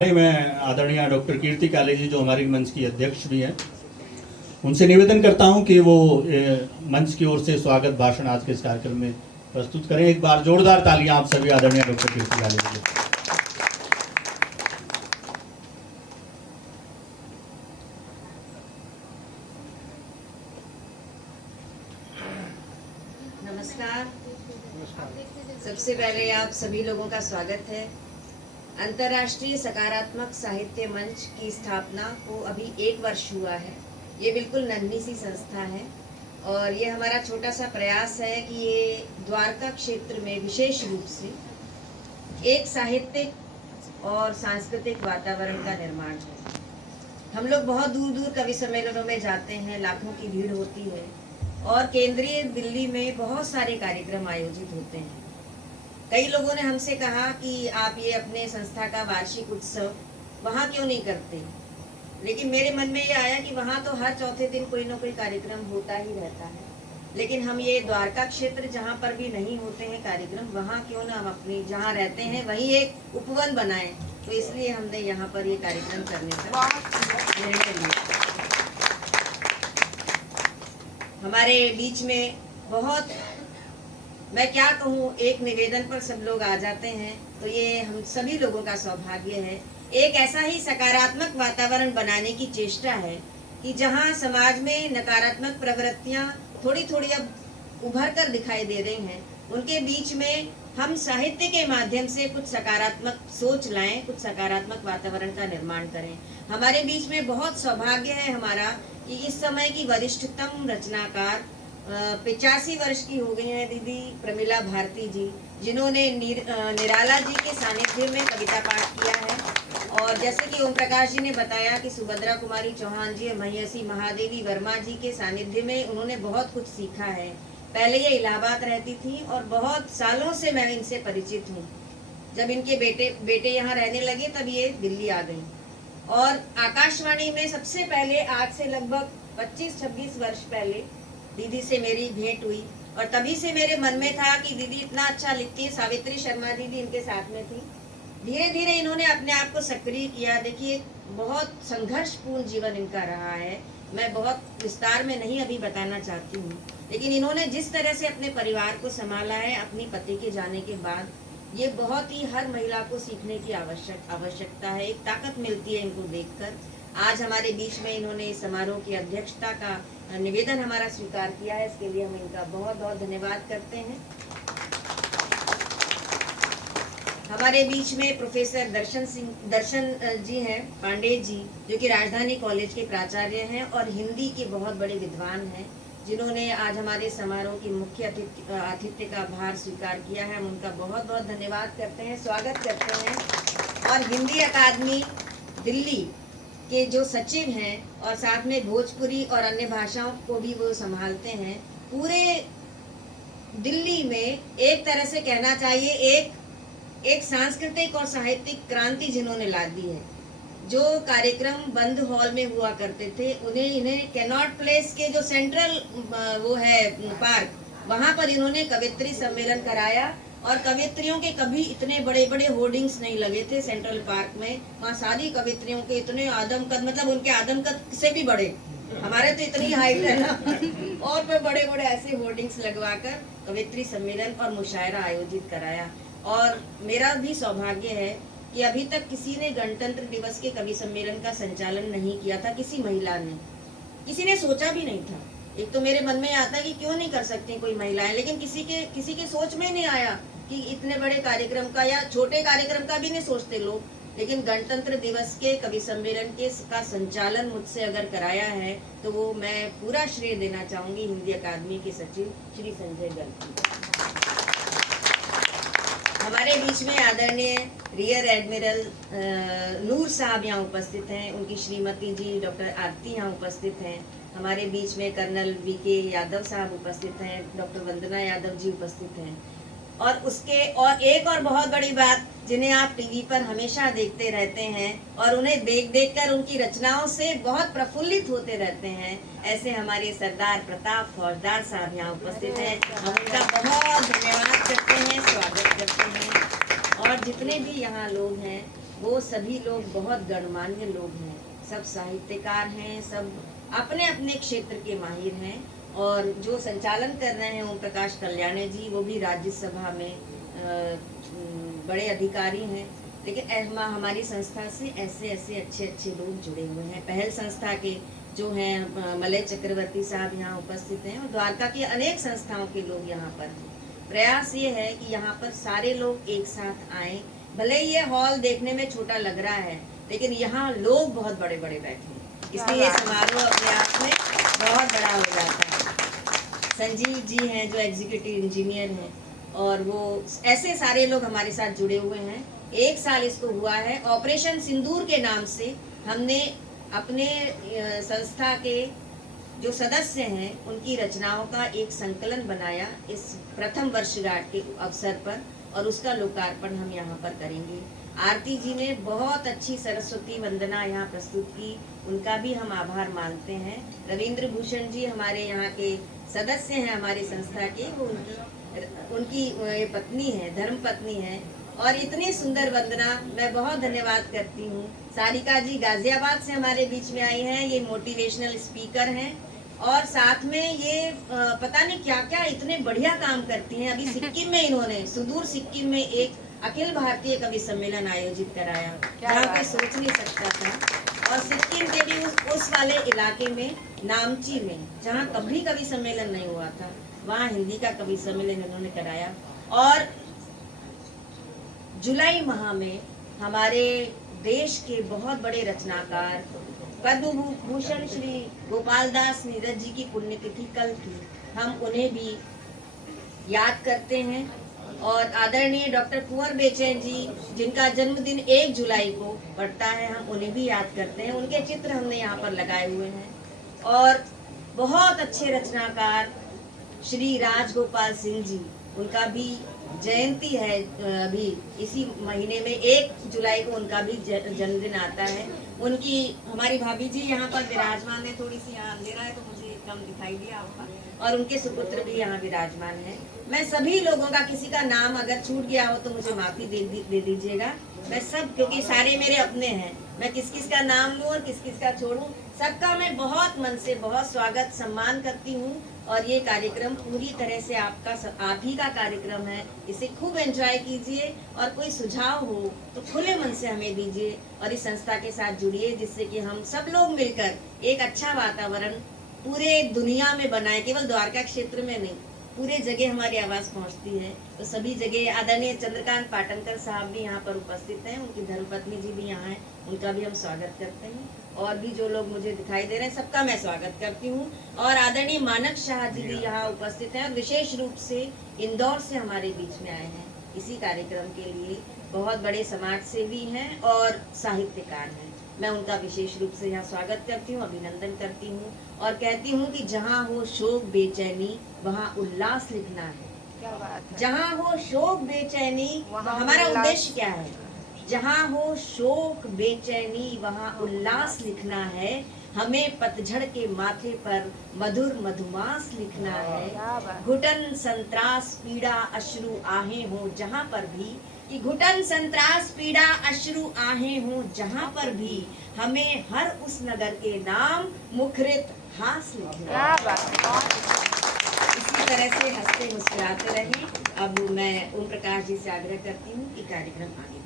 मैं आदरणीय डॉक्टर कीर्ति काले जी जो हमारी मंच की अध्यक्ष भी हैं, उनसे निवेदन करता हूं कि वो मंच की ओर से स्वागत भाषण आज के इस कार्यक्रम में प्रस्तुत करें। एक बार जोरदार तालियां आप सभी आदरणीय डॉक्टर कीर्ति काले जी। नमस्कार। सबसे पहले आप सभी लोगों का स्वागत है। अंतर्राष्ट्रीय सकारात्मक साहित्य मंच की स्थापना को अभी 1 वर्ष हुआ है। ये बिल्कुल नन्ही सी संस्था है और ये हमारा छोटा सा प्रयास है कि ये द्वारका क्षेत्र में विशेष रूप से एक साहित्यिक और सांस्कृतिक वातावरण का निर्माण है। हम लोग बहुत दूर दूर कवि सम्मेलनों में जाते हैं, लाखों की भीड़ होती है और केंद्रीय दिल्ली में बहुत सारे कार्यक्रम आयोजित होते हैं। कई लोगों ने हमसे कहा कि आप ये अपने संस्था का वार्षिक उत्सव वहाँ क्यों नहीं करते, लेकिन मेरे मन में ये आया कि वहाँ तो हर चौथे दिन कोई ना कोई कार्यक्रम होता ही रहता है, लेकिन हम ये द्वारका क्षेत्र जहाँ पर भी नहीं होते हैं कार्यक्रम, वहाँ क्यों ना हम अपनी जहाँ रहते हैं वहीं एक उपवन बनाएं। तो इसलिए हमने यहाँ पर ये कार्यक्रम करने का निर्णय लिया। हमारे बीच में बहुत, मैं क्या कहूँ, एक निवेदन पर सब लोग आ जाते हैं, तो ये हम सभी लोगों का सौभाग्य है। एक ऐसा ही सकारात्मक वातावरण बनाने की चेष्टा है कि जहाँ समाज में नकारात्मक प्रवृत्तियाँ थोड़ी थोड़ी अब उभर कर दिखाई दे रही हैं, उनके बीच में हम साहित्य के माध्यम से कुछ सकारात्मक सोच लाएं, कुछ सकारात्मक वातावरण का निर्माण करें। हमारे बीच में बहुत सौभाग्य है हमारा कि इस समय की वरिष्ठतम रचनाकार 85 वर्ष की हो गई हैं दीदी प्रमिला भारती जी, जिन्होंने निराला जी के सानिध्य में कविता पाठ किया है। और जैसे कि ओम प्रकाश जी ने बताया कि सुभद्रा कुमारी चौहान जी, महिषी महादेवी वर्मा जी के सानिध्य में उन्होंने बहुत कुछ सीखा है। पहले ये इलाहाबाद रहती थी और बहुत सालों से मैं इनसे परिचित हूँ। जब इनके बेटे यहाँ रहने लगे तब ये दिल्ली आ गई और आकाशवाणी में सबसे पहले आज से लगभग 25-26 वर्ष पहले दीदी से मेरी भेंट हुई और तभी से मेरे मन में था कि दीदी इतना अच्छा लिखती है। सावित्री शर्मा दीदी इनके साथ में थी। धीरे धीरे इन्होंने अपने आप को सक्रिय किया। देखिए, बहुत संघर्षपूर्ण जीवन इनका रहा है। मैं बहुत विस्तार में नहीं अभी बताना चाहती हूँ, लेकिन इन्होंने जिस तरह से अपने परिवार को संभाला है अपनी पति के जाने के बाद, ये बहुत ही हर महिला को सीखने की आवश्यकता है। एक ताकत मिलती है इनको देखकर। आज हमारे बीच में इन्होंने इस समारोह की अध्यक्षता का निवेदन हमारा स्वीकार किया है, इसके लिए हम इनका बहुत बहुत धन्यवाद करते हैं। हमारे बीच में प्रोफेसर दर्शन जी हैं पांडे जी, जो कि राजधानी कॉलेज के प्राचार्य हैं और हिंदी के बहुत बड़े विद्वान हैं, जिन्होंने आज हमारे समारोह की मुख्य आतिथ्य का भार स्वीकार किया है। हम उनका बहुत बहुत धन्यवाद करते हैं, स्वागत करते हैं। और हिंदी अकादमी दिल्ली के जो सचिव हैं और साथ में भोजपुरी और अन्य भाषाओं को भी वो संभालते हैं, पूरे दिल्ली में एक तरह से कहना चाहिए एक सांस्कृतिक और साहित्यिक क्रांति जिन्होंने ला दी है। जो कार्यक्रम बंद हॉल में हुआ करते थे, इन्हें कैनॉट प्लेस के जो सेंट्रल वो है पार्क, वहाँ पर इन्होंने कवित्री सम्मेलन कराया और कवित्रियों के कभी इतने बड़े बड़े होर्डिंग्स नहीं लगे थे सेंट्रल पार्क में। वहाँ सारी कवित्रियों के इतने आदमकद, मतलब उनके आदमकद से भी बड़े, हमारे तो इतनी हाइट है ना, और फिर बड़े बड़े ऐसे होर्डिंग्स लगवाकर कवित्री सम्मेलन और मुशायरा आयोजित कराया। और मेरा भी सौभाग्य है कि अभी तक किसी ने गणतंत्र दिवस के कवि सम्मेलन का संचालन नहीं किया था, किसी महिला ने, किसी ने सोचा भी नहीं था। एक तो मेरे मन में आता है कि क्यों नहीं कर सकती कोई महिलाएं, लेकिन किसी के सोच में नहीं आया कि इतने बड़े कार्यक्रम का या छोटे कार्यक्रम का भी नहीं सोचते लोग, लेकिन गणतंत्र दिवस के कवि सम्मेलन का संचालन मुझसे अगर कराया है तो वो मैं पूरा श्रेय देना चाहूंगी हिंदी अकादमी के सचिव श्री संजय गर्ग। हमारे बीच में आदरणीय रियर एडमिरल नूर साहब यहाँ उपस्थित हैं, उनकी श्रीमती जी डॉक्टर आरती यहाँ उपस्थित हैं। हमारे बीच में कर्नल वीके यादव साहब उपस्थित हैं, डॉक्टर वंदना यादव जी उपस्थित हैं। और एक और बहुत बड़ी बात, जिन्हें आप टीवी पर हमेशा देखते रहते हैं और उन्हें देख कर उनकी रचनाओं से बहुत प्रफुल्लित होते रहते हैं, ऐसे हमारे सरदार प्रताप फौजदार साहब यहाँ उपस्थित हैं। हम उनका बहुत धन्यवाद करते हैं, स्वागत करते हैं। और जितने भी यहाँ लोग हैं वो सभी लोग बहुत गणमान्य लोग हैं, सब साहित्यकार हैं, सब अपने अपने क्षेत्र के माहिर हैं। और जो संचालन कर रहे हैं ओम प्रकाश कल्याणी जी, वो भी राज्यसभा में बड़े अधिकारी हैं। लेकिन हमारी संस्था से ऐसे ऐसे अच्छे अच्छे लोग जुड़े हुए हैं। पहल संस्था के जो हैं मलय चक्रवर्ती साहब यहाँ उपस्थित हैं, और द्वारका की अनेक संस्थाओं के लोग यहाँ पर हैं। प्रयास ये है कि यहाँ पर सारे लोग एक साथ आएं। भले ही ये हॉल देखने में छोटा लग रहा है, लेकिन यहाँ लोग बहुत बड़े बड़े बैठे हैं, इसलिए ये समारोह अपने आप में बहुत बड़ा हो जाता है। संजीव जी हैं जो एग्जीक्यूटिव इंजीनियर हैं, और वो ऐसे सारे लोग हमारे साथ जुड़े हुए हैं। 1 साल इसको हुआ है। ऑपरेशन सिंदूर के नाम से हमने अपने संस्था के जो सदस्य हैं उनकी रचनाओं का एक संकलन बनाया इस प्रथम वर्षगांठ के अवसर पर, और उसका लोकार्पण हम यहाँ पर करेंगे। आरती जी ने बहुत अच्छी सरस्वती वंदना यहाँ प्रस्तुत की, उनका भी हम आभार मानते हैं। रविंद्र भूषण जी हमारे यहाँ के सदस्य हैं हमारी संस्था के, वो उनकी पत्नी है, धर्म पत्नी है, और इतनी सुंदर वंदना, मैं बहुत धन्यवाद करती हूँ। सारिका जी गाजियाबाद से हमारे बीच में आई हैं, ये मोटिवेशनल स्पीकर हैं, और साथ में ये पता नहीं क्या क्या इतने बढ़िया काम करती हैं। अभी सिक्किम में इन्होंने सुदूर सिक्किम में एक अखिल भारतीय कवि सम्मेलन आयोजित कराया, जहाँ कोई सोच नहीं सकता था। और सिक्किम के भी उस वाले इलाके में नामची में, जहाँ कभी कवि सम्मेलन नहीं हुआ था, वहाँ हिंदी का कवि सम्मेलन इन्होंने कराया। और जुलाई माह में हमारे देश के बहुत बड़े रचनाकार पद्म भूषण श्री गोपाल दास नीरज जी की पुण्यतिथि कल थी, हम उन्हें भी याद करते हैं। और आदरणीय डॉक्टर कुंवर बेचैन जी, जिनका जन्मदिन 1 जुलाई को पड़ता है, हम उन्हें भी याद करते हैं। उनके चित्र हमने यहाँ पर लगाए हुए हैं। और बहुत अच्छे रचनाकार श्री राजगोपाल सिंह जी, उनका भी जयंती है अभी इसी महीने में 1 जुलाई को उनका भी जन्मदिन आता है। उनकी हमारी भाभी जी यहाँ पर विराजमान है, थोड़ी सी यहाँ अंधेरा है तो मुझे कम दिखाई दिया होगा, और उनके सुपुत्र भी यहाँ विराजमान है। मैं सभी लोगों का, किसी का नाम अगर छूट गया हो तो मुझे माफी दे दीजिएगा। मैं सब, क्योंकि सारे मेरे अपने हैं, मैं किस किस का नाम लूँ और किस किस का छोड़ूं, सबका मैं बहुत मन से बहुत स्वागत सम्मान करती हूँ। और ये कार्यक्रम पूरी तरह से आप ही का कार्यक्रम है, इसे खूब एंजॉय कीजिए, और कोई सुझाव हो तो खुले मन से हमें दीजिए, और इस संस्था के साथ जुड़िए, जिससे कि हम सब लोग मिलकर एक अच्छा वातावरण पूरे दुनिया में बनाए, केवल द्वारका क्षेत्र में नहीं, पूरे जगह हमारी आवाज़ पहुंचती है। तो सभी जगह आदरणीय चंद्रकांत पाटनकर साहब भी यहाँ पर उपस्थित हैं, उनकी धर्मपत्नी जी भी यहाँ हैं, उनका भी हम स्वागत करते हैं। और भी जो लोग मुझे दिखाई दे रहे हैं, सबका मैं स्वागत करती हूँ। और आदरणीय मानक शाह जी भी यहाँ उपस्थित हैं, और विशेष रूप से इंदौर से हमारे बीच में आए हैं इसी कार्यक्रम के लिए। बहुत बड़े समाज सेवी हैं और साहित्यकार हैं। मैं उनका विशेष रूप से यहाँ स्वागत करती हूँ, अभिनंदन करती हूँ, और कहती हूँ कि जहाँ हो शोक बेचैनी वहाँ उल्लास लिखना है। क्या बात है। जहाँ हो शोक बेचैनी, हमारा उद्देश्य क्या है? जहाँ हो शोक बेचैनी वहाँ उल्लास लिखना है। हमें पतझड़ के माथे पर मधुर मधुमास लिखना है। घुटन संत्रास पीड़ा अश्रु आहें हो जहाँ पर भी, कि घुटन संत्रास पीड़ा अश्रु आहें हो जहाँ पर भी, हमें हर उस नगर के नाम मुखरित हास लिखना है। इसी तरह से हंसते मुस्कुराते रहें। अब मैं ओम प्रकाश जी से आग्रह करती हूँ कि कार्यक्रम आगे